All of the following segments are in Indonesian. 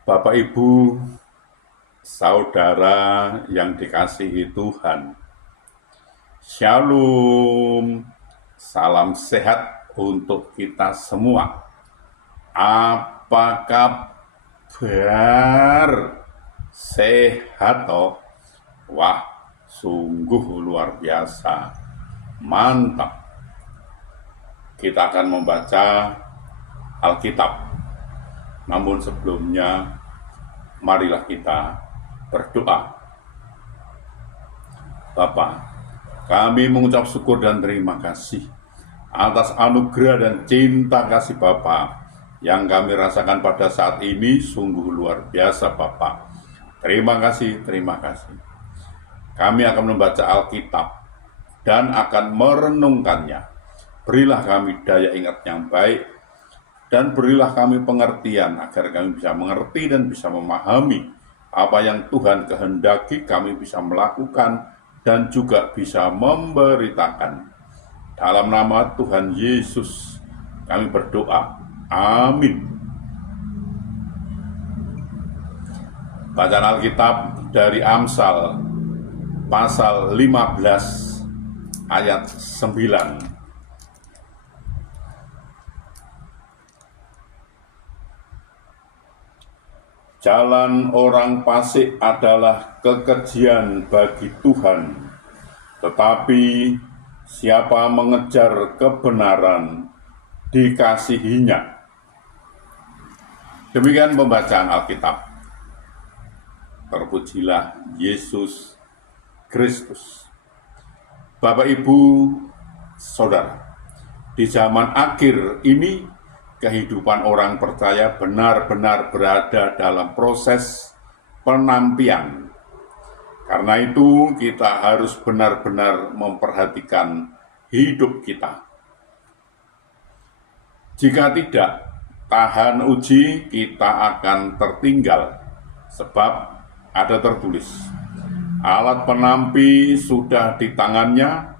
Bapak, Ibu, saudara yang dikasihi Tuhan, Shalom, salam sehat untuk kita semua. Apa kabar? Sehat toh? Wah, sungguh luar biasa, mantap. Kita akan membaca Alkitab. Namun sebelumnya, marilah kita berdoa. Bapa, kami mengucap syukur dan terima kasih atas anugerah dan cinta kasih Bapa yang kami rasakan pada saat ini. Sungguh luar biasa Bapa. Terima kasih, terima kasih. Kami akan membaca Alkitab dan akan merenungkannya. Berilah kami daya ingat yang baik, dan berilah kami pengertian agar kami bisa mengerti dan bisa memahami apa yang Tuhan kehendaki kami bisa melakukan dan juga bisa memberitakan. Dalam nama Tuhan Yesus kami berdoa. Amin. Bacaan Alkitab dari Amsal pasal 15 ayat 9. Jalan orang fasik adalah kekejian bagi Tuhan, tetapi siapa mengejar kebenaran dikasihinya. Demikian pembacaan Alkitab. Terpujilah Yesus Kristus. Bapak, Ibu, Saudara, di zaman akhir ini kehidupan orang percaya benar-benar berada dalam proses penampian. Karena itu kita harus benar-benar memperhatikan hidup kita. Jika tidak tahan uji, kita akan tertinggal. Sebab ada tertulis, alat penampi sudah di tangannya,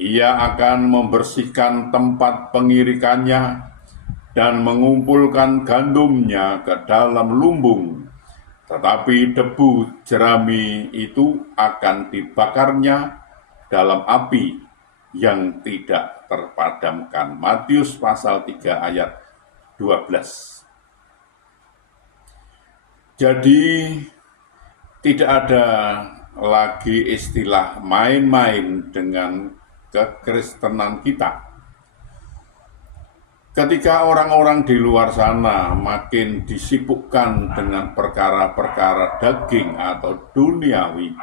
ia akan membersihkan tempat pengirikannya dan mengumpulkan gandumnya ke dalam lumbung, tetapi debu jerami itu akan dibakarnya dalam api yang tidak terpadamkan. Matius pasal 3 ayat 12. Jadi tidak ada lagi istilah main-main dengan kekristenan kita. Ketika orang-orang di luar sana makin disibukkan dengan perkara-perkara daging atau duniawi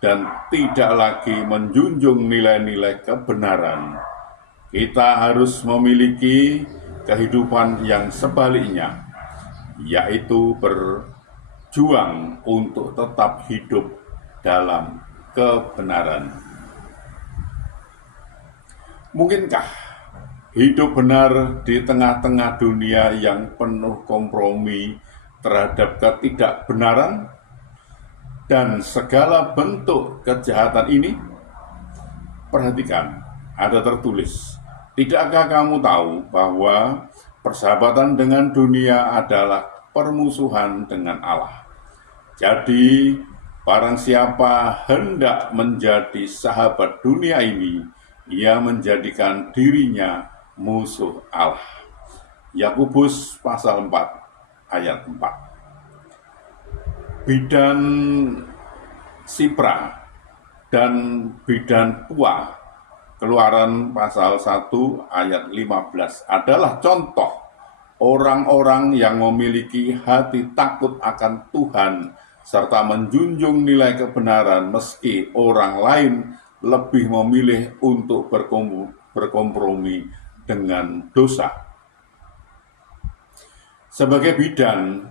dan tidak lagi menjunjung nilai-nilai kebenaran, kita harus memiliki kehidupan yang sebaliknya, yaitu berjuang untuk tetap hidup dalam kebenaran. Mungkinkah hidup benar di tengah-tengah dunia yang penuh kompromi terhadap ketidakbenaran dan segala bentuk kejahatan ini? Perhatikan, ada tertulis, tidakkah kamu tahu bahwa persahabatan dengan dunia adalah permusuhan dengan Allah? Jadi, barang siapa hendak menjadi sahabat dunia ini, ia menjadikan dirinya musuh Allah. Yakobus pasal 4 ayat 4. Bidan Sipra dan bidan Puah, Keluaran pasal 1 ayat 15 adalah contoh orang-orang yang memiliki hati takut akan Tuhan serta menjunjung nilai kebenaran meski orang lain lebih memilih untuk berkompromi dengan dosa. Sebagai bidan,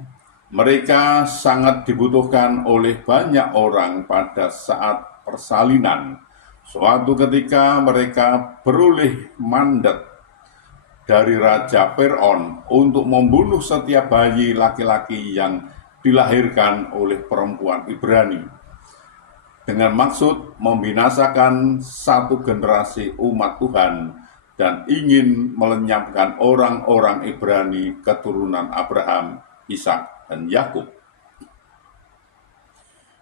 mereka sangat dibutuhkan oleh banyak orang pada saat persalinan. Suatu ketika mereka beroleh mandat dari Raja Fir'aun untuk membunuh setiap bayi laki-laki yang dilahirkan oleh perempuan Ibrani, dengan maksud membinasakan satu generasi umat Tuhan dan ingin melenyapkan orang-orang Ibrani keturunan Abraham Ishak, dan Yakub.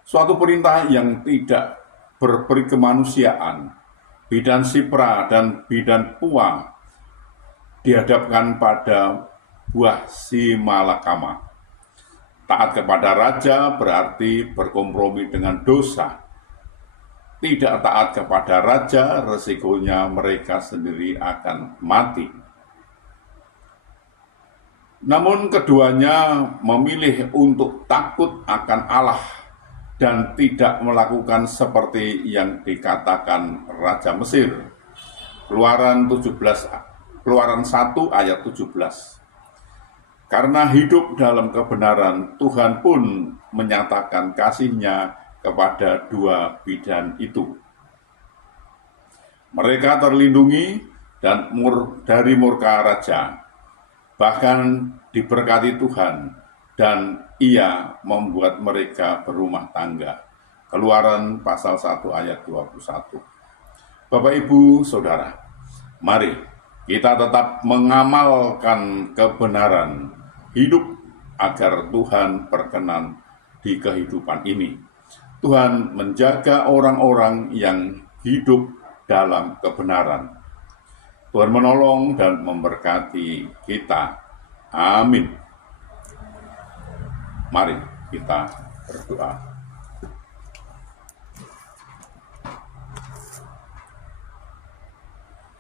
Suatu perintah yang tidak berperi kemanusiaan, bidan Sipra dan bidan Pua dihadapkan pada buah si malakama. Taat kepada raja berarti berkompromi dengan dosa. Tidak taat kepada raja, resikonya mereka sendiri akan mati. Namun keduanya memilih untuk takut akan Allah dan tidak melakukan seperti yang dikatakan Raja Mesir. Keluaran 1 ayat 17. Karena hidup dalam kebenaran, Tuhan pun menyatakan kasih-Nya kepada dua bidan itu. Mereka terlindungi dari murka raja, bahkan diberkati Tuhan, dan Ia membuat mereka berumah tangga. Keluaran pasal 1 ayat 21. Bapak, Ibu, Saudara, mari kita tetap mengamalkan kebenaran hidup agar Tuhan berkenan di kehidupan ini. Tuhan menjaga orang-orang yang hidup dalam kebenaran. Tuhan menolong dan memberkati kita. Amin. Mari kita berdoa.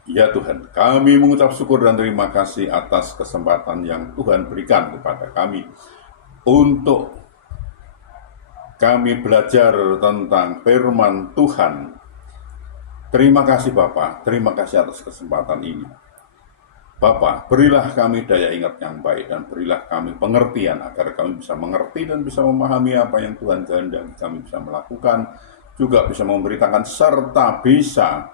Ya Tuhan, kami mengucap syukur dan terima kasih atas kesempatan yang Tuhan berikan kepada kami untuk kami belajar tentang firman Tuhan. Terima kasih Bapa, terima kasih atas kesempatan ini. Bapa, berilah kami daya ingat yang baik dan berilah kami pengertian agar kami bisa mengerti dan bisa memahami apa yang Tuhan kehendaki kami bisa melakukan, juga bisa memberitakan serta bisa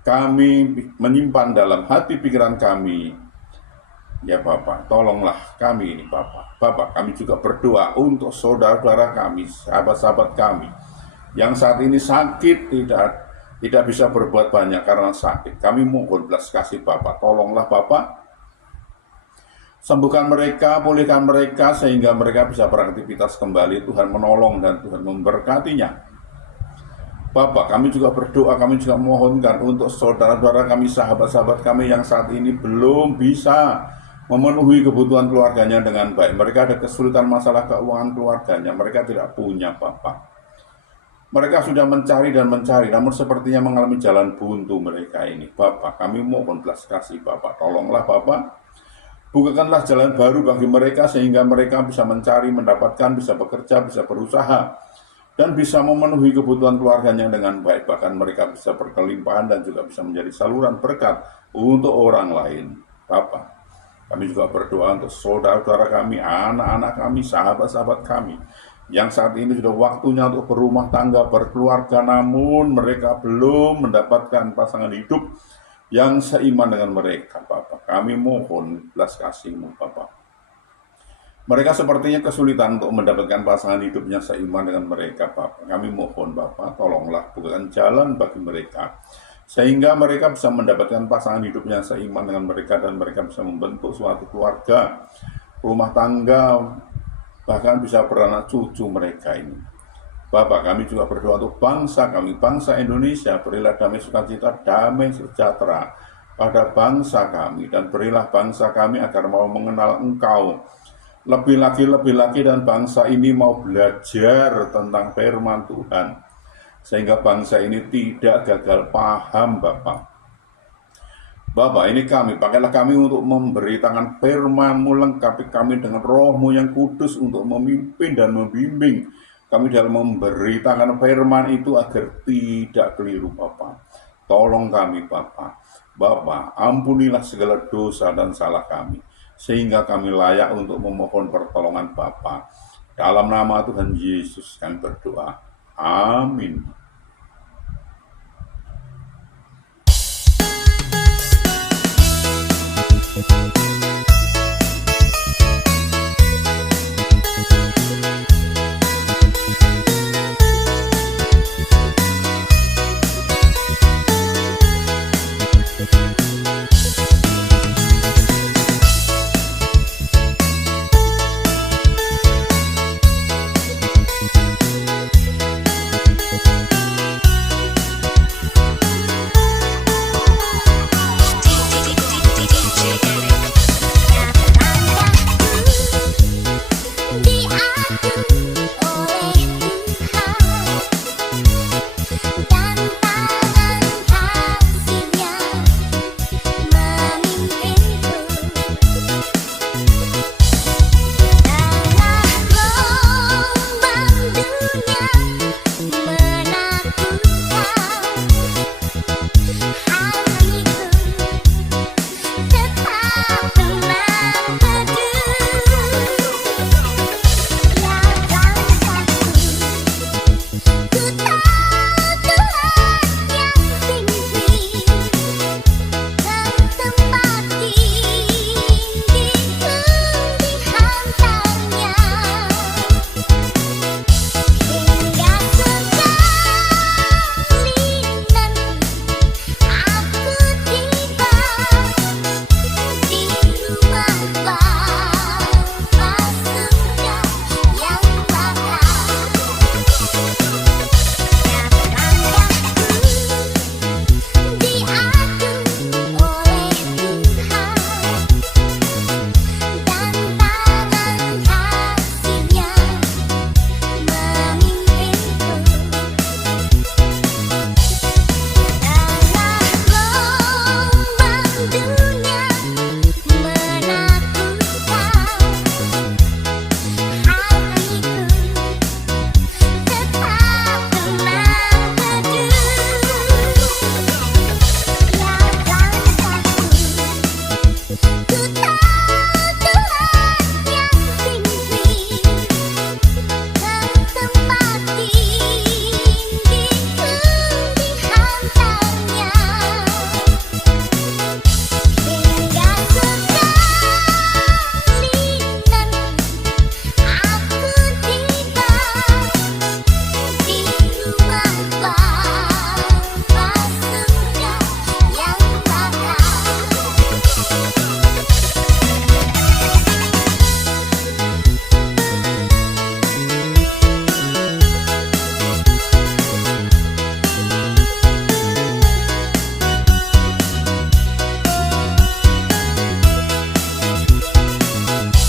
kami menyimpan dalam hati pikiran kami. Ya Bapak, tolonglah kami ini Bapak. Bapak, kami juga berdoa untuk saudara-saudara kami, sahabat-sahabat kami yang saat ini sakit, tidak bisa berbuat banyak karena sakit. Kami mohon belas kasih Bapak, tolonglah Bapak, sembuhkan mereka, pulihkan mereka sehingga mereka bisa beraktivitas kembali. Tuhan menolong dan Tuhan memberkatinya. Bapak, kami juga berdoa, kami juga mohonkan untuk saudara-saudara kami, sahabat-sahabat kami yang saat ini belum bisa memenuhi kebutuhan keluarganya dengan baik. Mereka ada kesulitan masalah keuangan keluarganya, mereka tidak punya Bapak. Mereka sudah mencari dan mencari, namun sepertinya mengalami jalan buntu mereka ini. Bapak, kami mohon belas kasih Bapak, tolonglah Bapak. Bukakanlah jalan baru bagi mereka sehingga mereka bisa mencari, mendapatkan, bisa bekerja, bisa berusaha, dan bisa memenuhi kebutuhan keluarganya dengan baik. Bahkan mereka bisa berkelimpahan dan juga bisa menjadi saluran berkat untuk orang lain. Bapak, kami juga berdoa untuk saudara-saudara kami, anak-anak kami, sahabat-sahabat kami, yang saat ini sudah waktunya untuk berumah tangga, berkeluarga, namun mereka belum mendapatkan pasangan hidup yang seiman dengan mereka. Bapak, kami mohon belas kasih-Mu Bapak. Mereka sepertinya kesulitan untuk mendapatkan pasangan hidupnya seiman dengan mereka Bapak. Kami mohon Bapak, tolonglah bukakan jalan bagi mereka, sehingga mereka bisa mendapatkan pasangan hidupnya seiman dengan mereka dan mereka bisa membentuk suatu keluarga, rumah tangga, bahkan bisa beranak cucu mereka ini. Bapak, kami juga berdoa untuk bangsa kami, bangsa Indonesia. Berilah damai sukacita, damai sejahtera pada bangsa kami, dan berilah bangsa kami agar mau mengenal Engkau lebih lagi, dan bangsa ini mau belajar tentang firman Tuhan, sehingga bangsa ini tidak gagal paham Bapak. Bapak, ini kami, pakailah kami untuk memberitakan firman-Mu, lengkapi kami dengan Roh-Mu yang kudus untuk memimpin dan membimbing kami dalam memberitakan firman itu agar tidak keliru Bapak. Tolong kami Bapak. Bapak, ampunilah segala dosa dan salah kami, sehingga kami layak untuk memohon pertolongan Bapa. Dalam nama Tuhan Yesus kami berdoa. Amin.